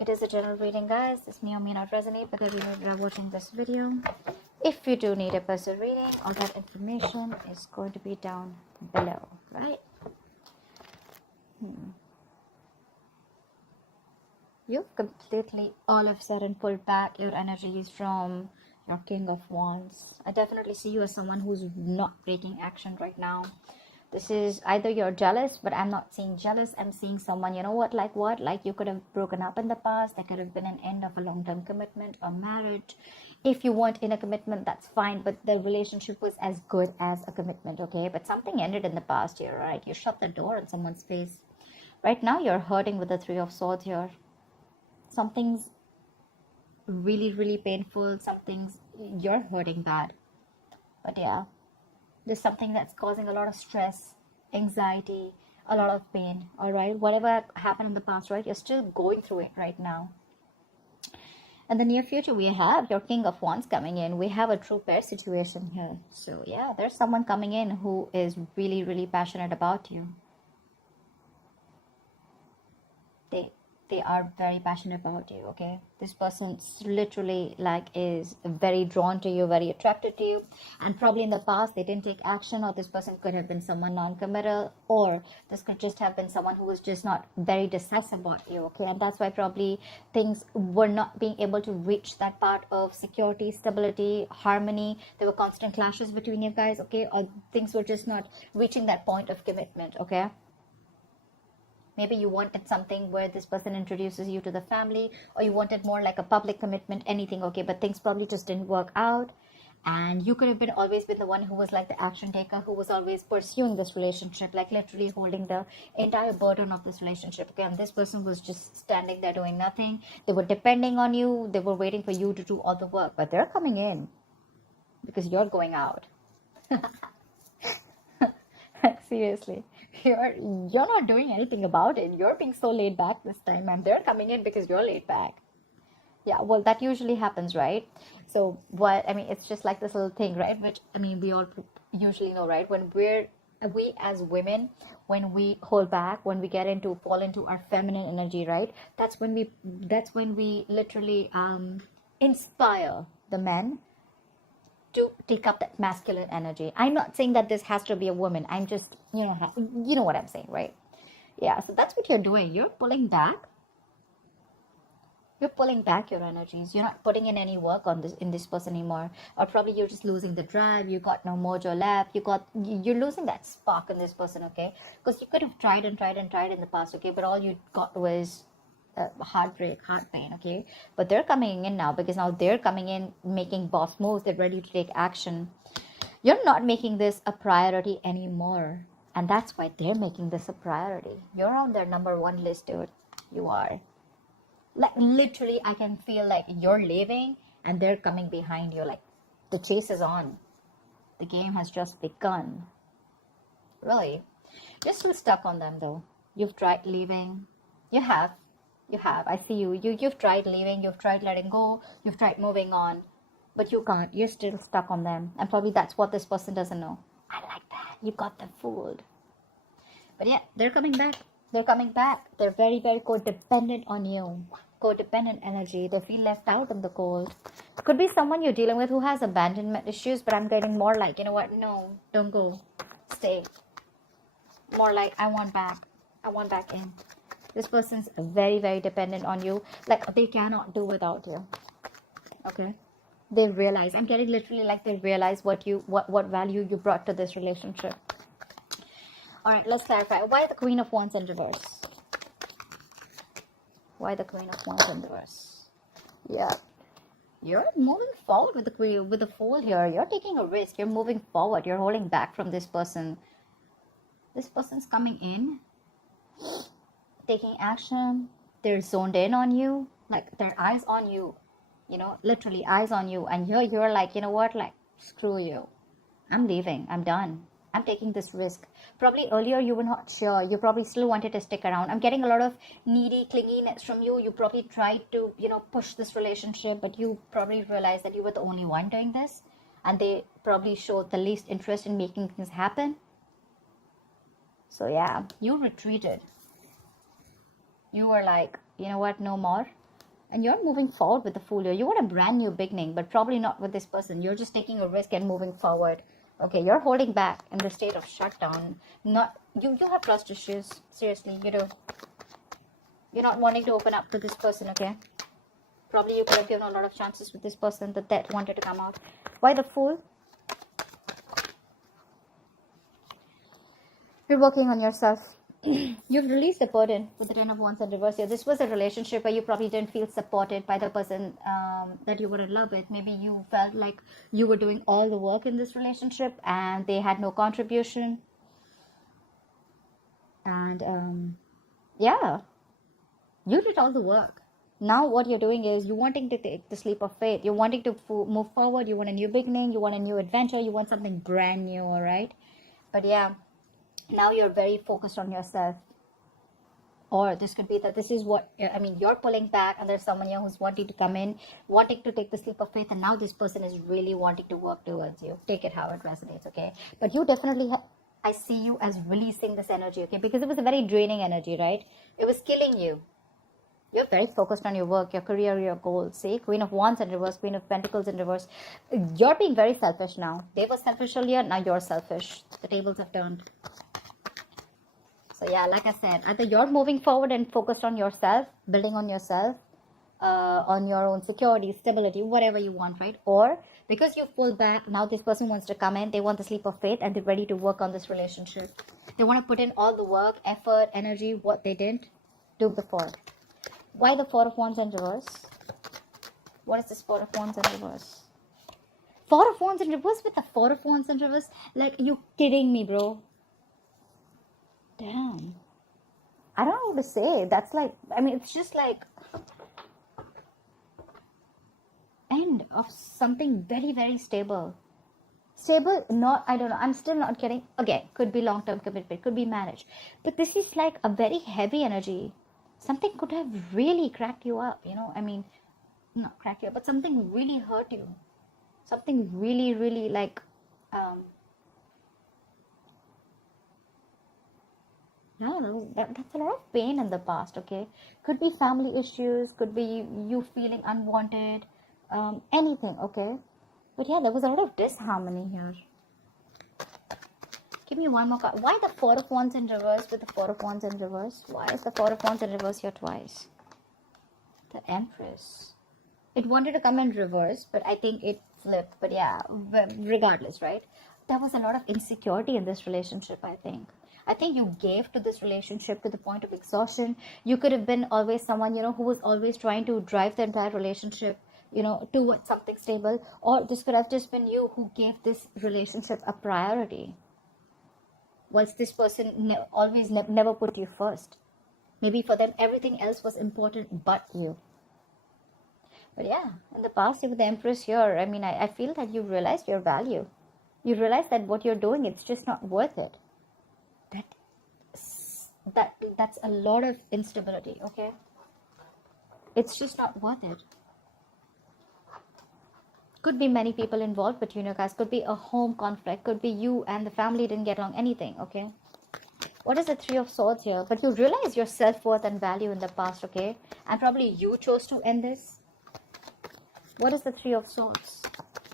It is a general reading, guys. This may or may not resonate with everyone that are watching this video. If you do need a personal reading, all that information is going to be down below, right? You've completely all of a sudden pulled back your energies from your King of Wands. I definitely see you as someone who's not taking action right now. This is either you're jealous, but I'm not seeing jealous. I'm seeing someone, you know what, like you could have broken up in the past. There could have been an end of a long-term commitment or marriage. If you weren't in a commitment, that's fine, but the relationship was as good as a commitment, okay? But something ended in the past here, right? You shut the door on someone's face. Right now, you're hurting with the Three of Swords here. Something's really, really painful. Something's, you're hurting bad. But yeah. There's something that's causing a lot of stress, anxiety, a lot of pain, all right? Whatever happened in the past, right? You're still going through it right now. In the near future, we have your King of Wands coming in. We have a true pair situation here. So, yeah, there's someone coming in who is really, really passionate about you. They are very passionate about you, okay? This person literally is very drawn to you, very attracted to you, and probably in the past they didn't take action, or this person could have been someone non-committal, or this could just have been someone who was just not very decisive about you, okay? And that's why probably things were not being able to reach that part of security, stability, harmony. There were constant clashes between you guys, okay? Or things were just not reaching that point of commitment, okay? Maybe you wanted something where this person introduces you to the family, or you wanted more like a public commitment, anything, okay? But things probably just didn't work out. And you could have been always been the one who was like the action taker, who was always pursuing this relationship, like literally holding the entire burden of this relationship, okay? And this person was just standing there doing nothing. They were depending on you. They were waiting for you to do all the work. But they're coming in because you're going out. Seriously. You're not doing anything about it. You're being so laid back this time, and they're coming in because you're laid back. Yeah, well, that usually happens, right? So it's just like this little thing, right? Which, we all usually know, right? When we as women, when we hold back, when we fall into our feminine energy, right? That's when we literally inspire the men to take up that masculine energy. I'm not saying that this has to be a woman. I'm just, you know what I'm saying, right? Yeah, so that's what you're doing. You're pulling back. You're pulling back your energies. You're not putting in any work in this person anymore. Or probably you're just losing the drive. You got no mojo left. You're losing that spark in this person, okay? Because you could have tried and tried and tried in the past, okay? But all you got was heartbreak, heart pain, okay? But they're coming in now, because now they're coming in making boss moves. They're ready to take action. You're not making this a priority anymore, and that's why they're making this a priority. You're on their number one list, dude. You are. Like, literally, I can feel like you're leaving and they're coming behind you. Like, the chase is on. The game has just begun. Really. You're still stuck on them, though. You've tried leaving. You have. I see you. You've tried leaving. You've tried letting go. You've tried moving on. But you can't. You're still stuck on them. And probably that's what this person doesn't know. I like that. You got them fooled. But yeah, they're coming back. They're coming back. They're very, very codependent on you. Codependent energy. They feel left out in the cold. Could be someone you're dealing with who has abandonment issues, but I'm getting more like, you know what? No, don't go. Stay. More like, I want back. I want back in. This person's very, very dependent on you. Like, they cannot do without you. Okay? They realize. I'm getting literally like they realize what value you brought to this relationship. Alright, let's clarify. Why the Queen of Wands in reverse? Why the Queen of Wands in reverse? Yeah. You're moving forward with the Fool here. You're taking a risk. You're moving forward. You're holding back from this person. This person's coming in, taking action. They're zoned in on you. Like, their eyes on you. Literally eyes on you. And you're like, you know what? Like, screw you. I'm leaving. I'm done. I'm taking this risk. Probably earlier you were not sure. You probably still wanted to stick around. I'm getting a lot of needy clinginess from you. You probably tried to, push this relationship, but you probably realized that you were the only one doing this. And they probably showed the least interest in making things happen. So yeah, you retreated. You were like, you know what, no more. And you're moving forward with the Fool here. You want a brand new beginning, but probably not with this person. You're just taking a risk and moving forward. Okay, you're holding back in the state of shutdown. Not you have trust issues. Seriously, you do. You're not wanting to open up to this person, okay? Probably you could have given a lot of chances with this person that wanted to come out. Why the Fool? You're working on yourself. You've released the burden with the Ten of Wands in reverse here. This was a relationship where you probably didn't feel supported by the person that you were in love with. Maybe you felt like you were doing all the work in this relationship and they had no contribution. And yeah, you did all the work. Now what you're doing is you're wanting to take the leap of faith. You're wanting to move forward. You want a new beginning. You want a new adventure. You want something brand new, all right? But yeah, now you're very focused on yourself. Or this could be that this is what, I mean, you're pulling back and there's someone here who's wanting to come in, wanting to take the leap of faith, and now this person is really wanting to work towards you. Take it how it resonates, okay? But you definitely, I see you as releasing this energy, okay? Because it was a very draining energy, right? It was killing you. You're very focused on your work, your career, your goals. See, Queen of Wands in reverse, Queen of Pentacles in reverse. You're being very selfish now. They were selfish earlier, now you're selfish. The tables have turned. So yeah, like I said, either you're moving forward and focused on yourself, building on yourself, on your own security, stability, whatever you want, right? Or because you've pulled back, now this person wants to come in, they want the leap of faith and they're ready to work on this relationship. They want to put in all the work, effort, energy, what they didn't do before. Why the Four of Wands in reverse? What is this Four of Wands in reverse? Four of Wands in reverse with the Four of Wands in reverse? Like, you kidding me, bro? Damn. I don't know what to say. That's like, I mean, it's just like end of something very, very stable. Stable, not, I don't know. I'm still not getting, again, could be long-term commitment, could be marriage. But this is like a very heavy energy. Something could have really cracked you up, you know, I mean, not cracked you up, but something really hurt you. Something really, really like, no, that's a lot of pain in the past, okay? Could be family issues, could be you feeling unwanted, anything, okay? But yeah, there was a lot of disharmony here. Give me one more card. Why the Four of Wands in reverse with the Four of Wands in reverse? Why is the Four of Wands in reverse here twice? The Empress. It wanted to come in reverse, but I think it flipped. But yeah, regardless, right? There was a lot of insecurity in this relationship, I think. I think you gave to this relationship to the point of exhaustion. You could have been always someone, you know, who was always trying to drive the entire relationship, you know, towards something stable. Or this could have just been you who gave this relationship a priority. Whilst this person always never put you first. Maybe for them, everything else was important but you. But yeah, in the past, with the Empress here, I mean, I feel that you realized your value. You realize that what you're doing, it's just not worth it. That's a lot of instability, okay? It's just not worth it. Could be many people involved between you guys. Could be a home conflict. Could be you and the family didn't get along. Anything, okay? What is the Three of Swords here? But you realize your self-worth and value in the past, okay? And probably you chose to end this. What is the Three of Swords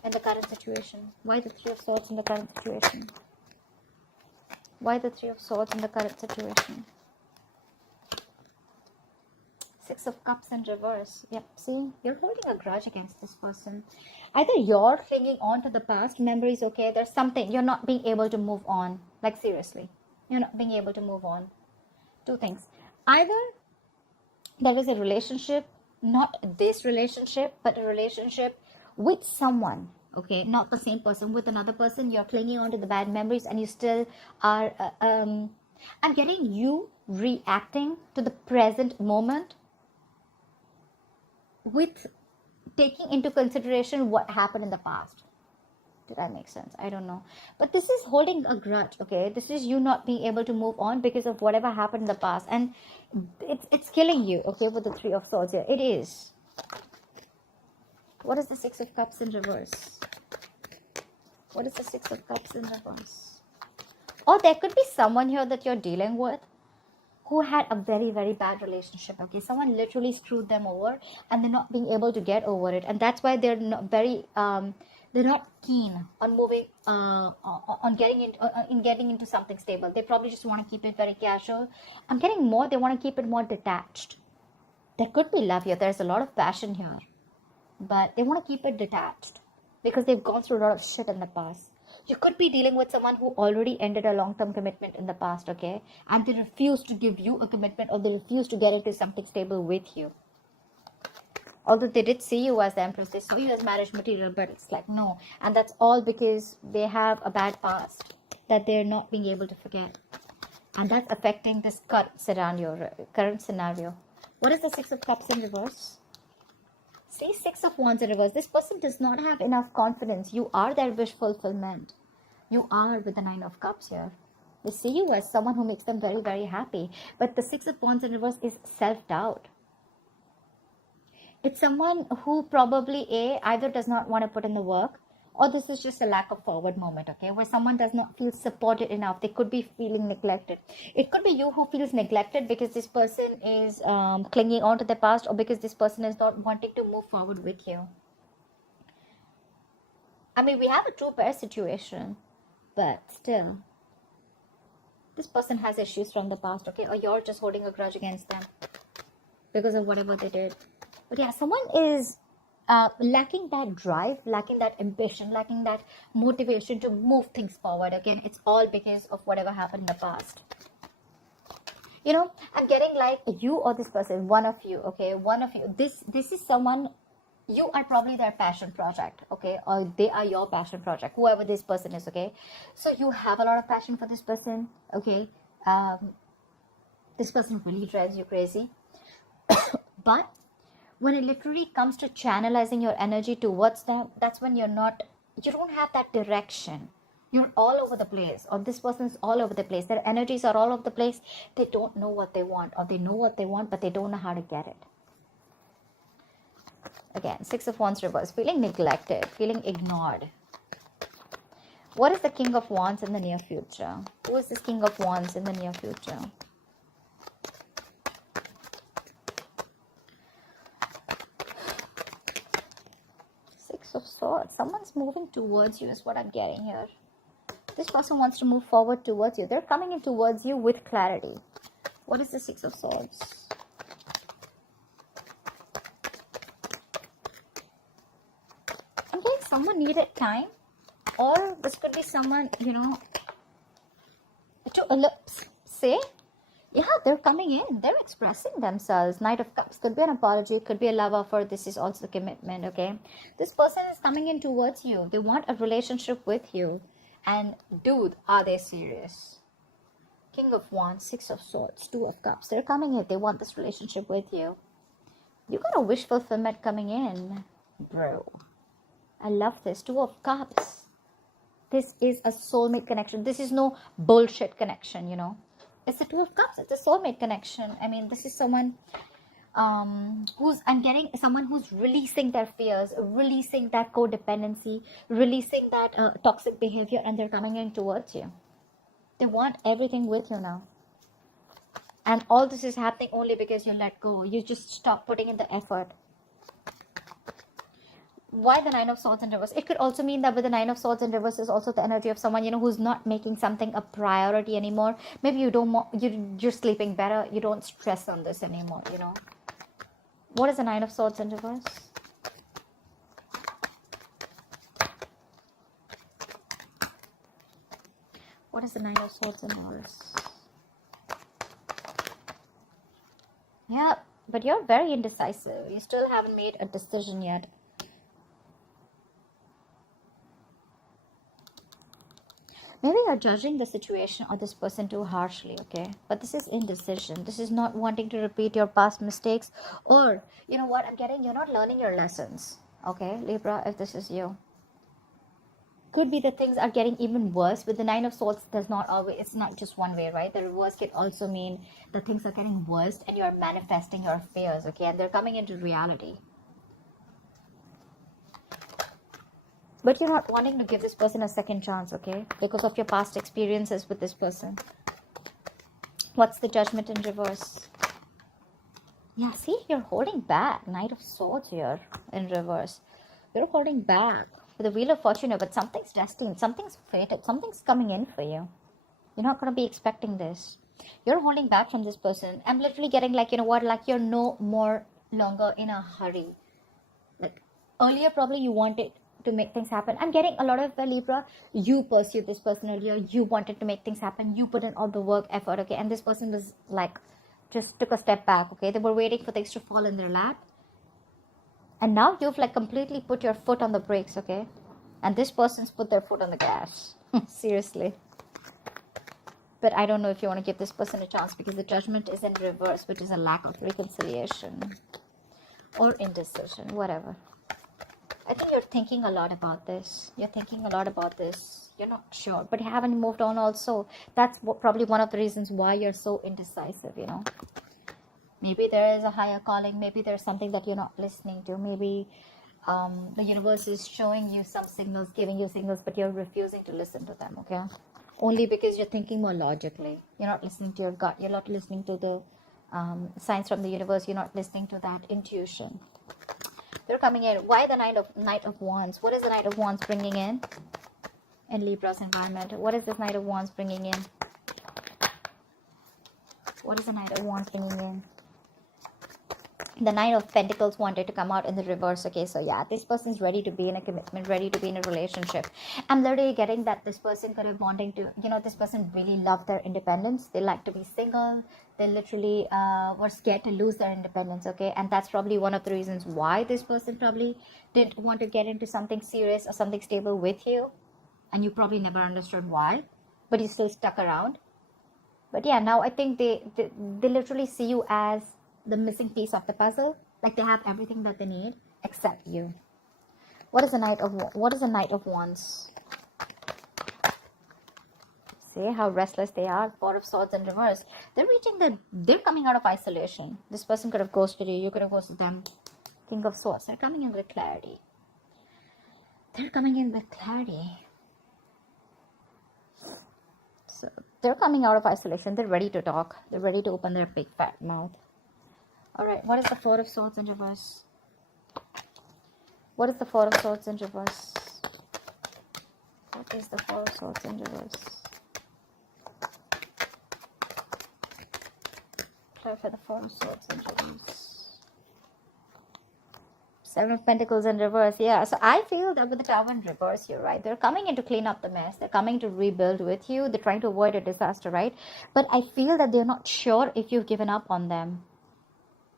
in the current situation? Why the Three of Swords in the current situation? Why the Three of Swords in the current situation? Six of Cups in reverse. Yep, see? You're holding a grudge against this person. Either you're clinging on to the past memories, okay? There's something. You're not being able to move on. Like, seriously. You're not being able to move on. Two things. Either there was a relationship, not this relationship, but a relationship with someone, okay? Not the same person, with another person. You're clinging on to the bad memories and you still are... I'm getting you reacting to the present moment with taking into consideration what happened in the past. Did that make sense? I don't know. But this is holding a grudge, okay? This is you not being able to move on because of whatever happened in the past. And it's killing you, okay, with the Three of Swords here. It is. What is the Six of Cups in reverse? What is the Six of Cups in reverse? Or there could be someone here that you're dealing with. who had a very, very bad relationship, okay? Someone literally screwed them over and they're not being able to get over it. And that's why they're not they're not keen on moving, on getting into something stable. They probably just want to keep it very casual. I'm getting more, they want to keep it more detached. There could be love here. There's a lot of passion here. But they want to keep it detached because they've gone through a lot of shit in the past. You could be dealing with someone who already ended a long-term commitment in the past, okay? And they refuse to give you a commitment, or they refuse to get into something stable with you. Although they did see you as the Empress, they saw you as marriage material, but it's like, no. And that's all because they have a bad past that they're not being able to forget. And that's affecting this current scenario. What is the Six of Cups in reverse? See, Six of Wands in reverse. This person does not have enough confidence. You are their wish fulfillment. You are with the Nine of Cups here. They see you as someone who makes them very, very happy. But the Six of Wands in reverse is self-doubt. It's someone who probably either does not want to put in the work, or this is just a lack of forward moment, okay, where someone does not feel supported enough. They could be feeling neglected. It could be you who feels neglected because this person is clinging on to the past, or because this person is not wanting to move forward with you. I mean, we have a true pair situation, but still, this person has issues from the past, okay, or you're just holding a grudge against them because of whatever they did. But yeah, someone is lacking that drive, lacking that ambition, lacking that motivation to move things forward. Again, it's all because of whatever happened in the past. You know, I'm getting like you or this person, one of you, okay, one of you. This is someone, you are probably their passion project, okay, or they are your passion project, whoever this person is, okay. So you have a lot of passion for this person, okay. This person really drives you crazy. But when it literally comes to channelizing your energy towards them, that's when you don't have that direction. You're all over the place, or this person's all over the place. Their energies are all over the place. They don't know what they want, or they know what they want, but they don't know how to get it. Again, Six of Wands reverse, feeling neglected, feeling ignored. What is the King of Wands in the near future? Who is this King of Wands in the near future? Of Swords. Someone's moving towards you is what I'm getting here. This person wants to move forward towards you. They're coming in towards you with clarity. What is the Six of Swords? I'm getting someone needed time, or this could be someone, you know, to say, yeah, they're coming in, they're expressing themselves. Knight of Cups could be an apology, could be a love offer. This is also commitment, okay? This person is coming in towards you. They want a relationship with you. And dude, are they serious? King of Wands, Six of Swords, Two of Cups. They're coming in. They want this relationship with you. You got a wish fulfillment coming in, bro. I love this. Two of Cups. This is a soulmate connection. This is no bullshit connection, you know. It's the Two of Cups. It's a soulmate connection. I mean, this is someone I'm getting someone who's releasing their fears, releasing that codependency, releasing that toxic behavior, and they're coming in towards you. They want everything with you now. And all this is happening only because you let go. You just stop putting in the effort. Why the Nine of Swords in reverse? It could also mean that with the Nine of Swords in reverse is also the energy of someone, you know, who's not making something a priority anymore. Maybe you're sleeping better. You don't stress on this anymore, you know. What is the Nine of Swords in reverse? What is the Nine of Swords in reverse? Yeah, but you're very indecisive. You still haven't made a decision yet. Maybe you're judging the situation or this person too harshly, okay? But this is indecision. This is not wanting to repeat your past mistakes. Or, you know what I'm getting? You're not learning your lessons, okay? Libra, if this is you. Could be that things are getting even worse. With the Nine of Swords, it's not just one way, right? The reverse can also mean that things are getting worse and you're manifesting your fears, okay? And they're coming into reality. But you're not wanting to give this person a second chance, okay? Because of your past experiences with this person. What's the Judgment in reverse? Yeah, see, you're holding back. Knight of Swords here in reverse. You're holding back with the Wheel of Fortune here, but something's destined, something's fated, something's coming in for you. You're not going to be expecting this. You're holding back from this person. I'm literally getting like, you know what, like you're no more longer in a hurry. Like earlier, probably you wanted to make things happen. I'm getting a lot of Libra. You pursued this person earlier. You wanted to make things happen. You put in all the work, effort, okay? And this person was like, just took a step back, okay? They were waiting for things to fall in their lap. And now you've like completely put your foot on the brakes, okay? And this person's put their foot on the gas. Seriously. But I don't know if you want to give this person a chance because the Judgment is in reverse, which is a lack of reconciliation or indecision, whatever. I think you're thinking a lot about this. You're thinking a lot about this. You're not sure, but you haven't moved on also. That's probably one of the reasons why you're so indecisive, you know. Maybe there is a higher calling. Maybe there's something that you're not listening to. Maybe the universe is showing you some signals, giving you signals, but you're refusing to listen to them, okay? Only because you're thinking more logically. You're not listening to your gut. You're not listening to the signs from the universe. You're not listening to that intuition. They're coming in. Why the Knight of Wands? What is the Knight of Wands bringing in Libra's environment? What is this Knight of Wands bringing in? What is the Knight of Wands bringing in? The Knight of Pentacles wanted to come out in the reverse. Okay, so yeah, this person is ready to be in a commitment, ready to be in a relationship. I'm literally getting that this person could have wanting to, you know, this person really loved their independence. They like to be single. They literally were scared to lose their independence, okay? And that's probably one of the reasons why this person probably didn't want to get into something serious or something stable with you. And you probably never understood why, but you still stuck around. But yeah, now I think they literally see you as the missing piece of the puzzle. Like they have everything that they need except you. What is the Knight of Wands? See how restless they are. Four of Swords in reverse. They're coming out of isolation. This person could have ghosted you. You could have ghosted them. King of Swords. They're coming in with clarity. They're coming in with clarity. So they're coming out of isolation. They're ready to talk. They're ready to open their big fat mouth. Alright, what is the Four of Swords in reverse? What is the Four of Swords in reverse? What is the Four of Swords in reverse? Clarify the Four of Swords in reverse. Seven of Pentacles in reverse. Yeah, so I feel that with the Tower in reverse, you're right. They're coming in to clean up the mess. They're coming to rebuild with you. They're trying to avoid a disaster, right? But I feel that they're not sure if you've given up on them.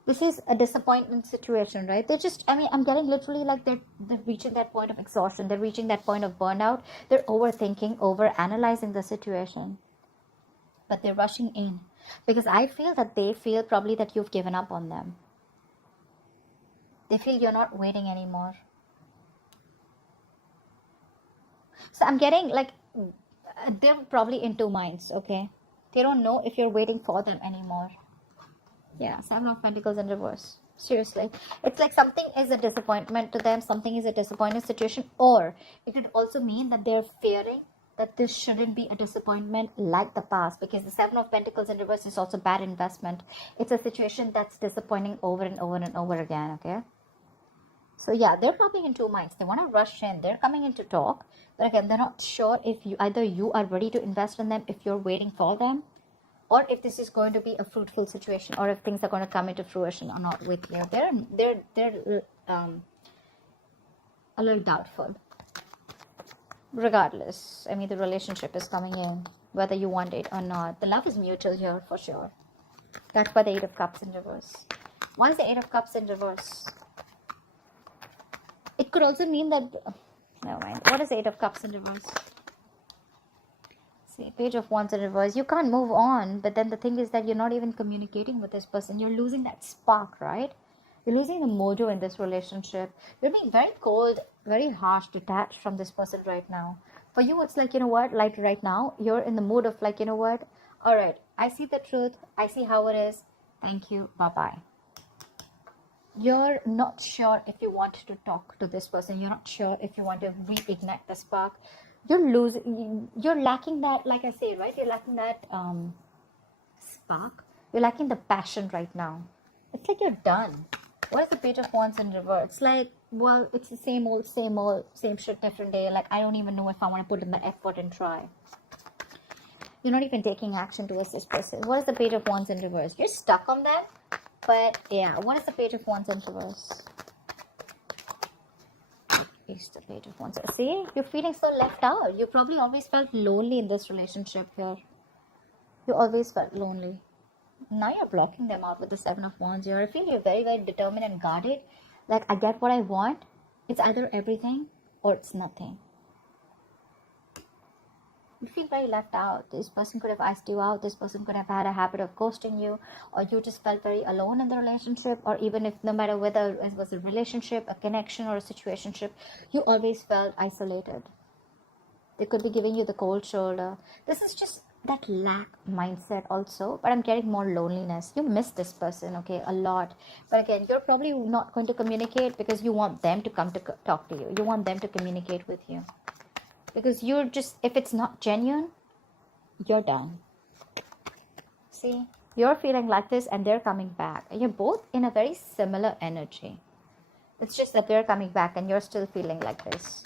This is a disappointment situation, right? They're just, I mean, I'm getting literally like they're reaching that point of exhaustion. They're reaching that point of burnout. They're overthinking, overanalyzing the situation. But they're rushing in. Because I feel that they feel probably that you've given up on them. They feel you're not waiting anymore. So I'm getting like, they're probably in two minds, okay? They don't know if you're waiting for them anymore. Yeah, Seven of Pentacles in reverse. Seriously. It's like something is a disappointment to them. Something is a disappointing situation. Or it could also mean that they're fearing that this shouldn't be a disappointment like the past. Because the Seven of Pentacles in reverse is also bad investment. It's a situation that's disappointing over and over and over again, okay? So yeah, they're coming in two minds. They want to rush in. They're coming in to talk. But again, they're not sure if either you are ready to invest in them, if you're waiting for them. Or if this is going to be a fruitful situation, or if things are going to come into fruition or not with you. They're a little doubtful. Regardless, I mean, the relationship is coming in, whether you want it or not. The love is mutual here for sure. That's why the Eight of Cups in reverse. Why is the Eight of Cups in reverse? It could also mean that, never mind. What is the Eight of Cups in reverse? See, Page of Wands in reverse. You can't move on, but then the thing is that you're not even communicating with this person. You're losing that spark, right? You're losing the mojo in this relationship. You're being very cold, very harsh, detached from this person right now. For you, it's like, you know what? Like right now, you're in the mood of like, you know what? All right, I see the truth. I see how it is. Thank you. Bye-bye. You're not sure if you want to talk to this person. You're not sure if you want to reignite the spark. You're lacking that, like I say, right? You're lacking that spark. You're lacking the passion right now. It's like you're done. What is the Page of Wands in reverse? It's like, well, it's the same old, same shit, different day. Like, I don't even know if I want to put in the effort and try. You're not even taking action towards this person. What is the Page of Wands in reverse? You're stuck on that. But yeah, what is the Page of Wands in reverse? Is the Page of Wands. See, you're feeling so left out. You probably always felt lonely in this relationship here. You always felt lonely. Now you're blocking them out with the Seven of Wands here. I feel you're very, very determined and guarded. Like, I get what I want. It's either everything or it's nothing. You feel very left out. This person could have asked you out. This person could have had a habit of ghosting you, or you just felt very alone in the relationship, or even if no matter whether it was a relationship, a connection, or a situationship, you always felt isolated. They could be giving you the cold shoulder. This is just that lack mindset also, but I'm getting more loneliness. You miss this person, okay, a lot. But again, you're probably not going to communicate because you want them to come to talk to you. You want them to communicate with you. Because you're just, if it's not genuine, you're done. See, you're feeling like this and they're coming back. And you're both in a very similar energy. It's just that they're coming back and you're still feeling like this.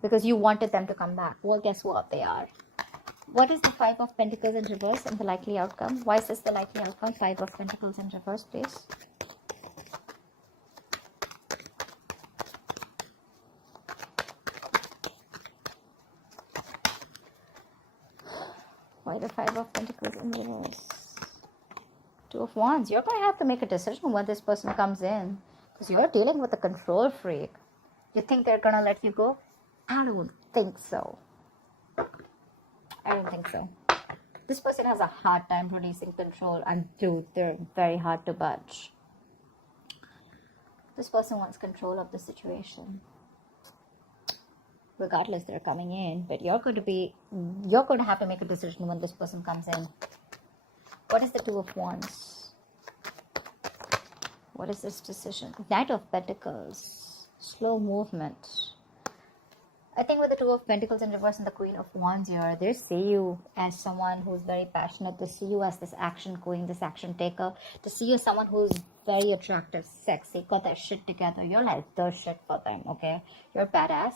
Because you wanted them to come back. Well, guess what? They are. What is the Five of Pentacles in reverse and the likely outcome? Why is this the likely outcome? Five of Pentacles in reverse, please. Why the Five of Pentacles in reverse? Two of Wands. You're going to have to make a decision when this person comes in. Because you're dealing with a control freak. You think they're going to let you go? I don't think so. I don't think so. This person has a hard time releasing control. And dude, they're very hard to budge. This person wants control of the situation. Regardless, they're coming in, but you're going to have to make a decision when this person comes in. What is the Two of Wands? What is this decision? Knight of Pentacles. Slow movement. I think with the Two of Pentacles in reverse and the Queen of Wands here, they see you as someone who's very passionate. They see you as this action queen, this action taker. They see you as someone who's very attractive, sexy, got their shit together. You're like the shit for them, okay? You're badass.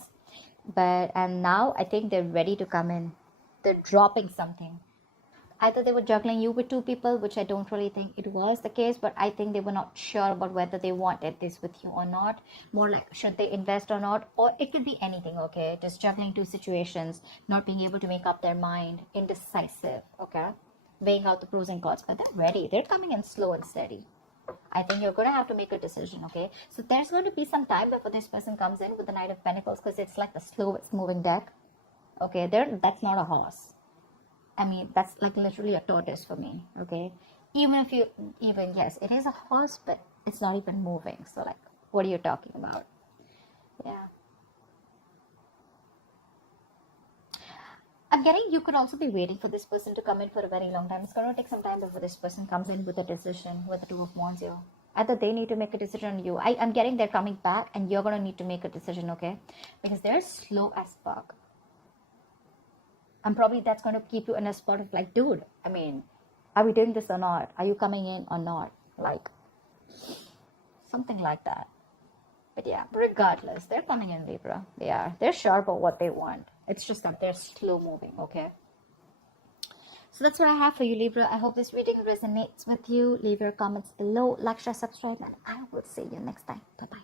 And now I think they're ready to come in. They're dropping something. Either they were juggling you with two people, which I don't really think it was the case, but I think they were not sure about whether they wanted this with you or not. More like, should they invest or not? Or it could be anything, okay? Just juggling two situations, not being able to make up their mind, indecisive, okay? Weighing out the pros and cons, but they're ready. They're coming in slow and steady. I think you're going to have to make a decision, okay? So there's going to be some time before this person comes in with the Knight of Pentacles, because it's like the slowest moving deck. Okay, that's not a horse. I mean, that's like literally a tortoise for me, okay? Yes, it is a horse, but it's not even moving. So like, what are you talking about? Yeah. I'm getting you could also be waiting for this person to come in for a very long time. It's going to take some time before this person comes in with a decision, with the Two of Wands here. Either they need to make a decision on you. I'm getting they're coming back and you're going to need to make a decision, okay? Because they're slow as fuck. And probably that's going to keep you in a spot of like, dude, I mean, are we doing this or not? Are you coming in or not? Like, something like that. But yeah, regardless, they're coming in, Libra. They are. They're sure about what they want. It's just that they're slow moving, okay? So that's what I have for you, Libra. I hope this reading resonates with you. Leave your comments below, like, share, subscribe, and I will see you next time. Bye-bye.